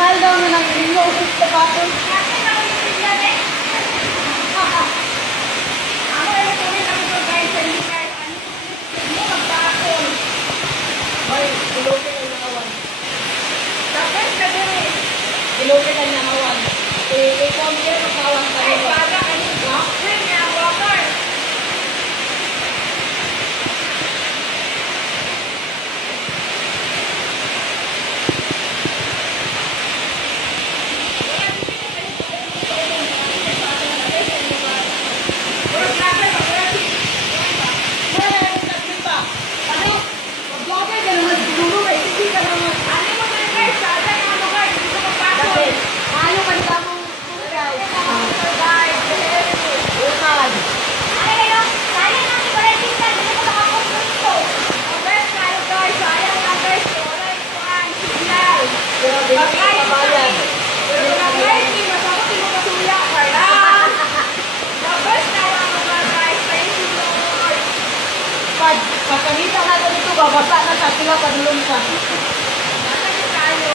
Mahal daw na nang ino-upit sa patong. Ako ay natuloy kami ko guys sa likas. Ano magbaakon? Ay, iloke ka ng awan. Tapos ka din eh. Iloke ka ng awan. Ikaw niya magkawan ka Ay, rin. baga ano ba? Rin niya, water. Pagkakita natin ito, babasa na sa sila, padulong ka.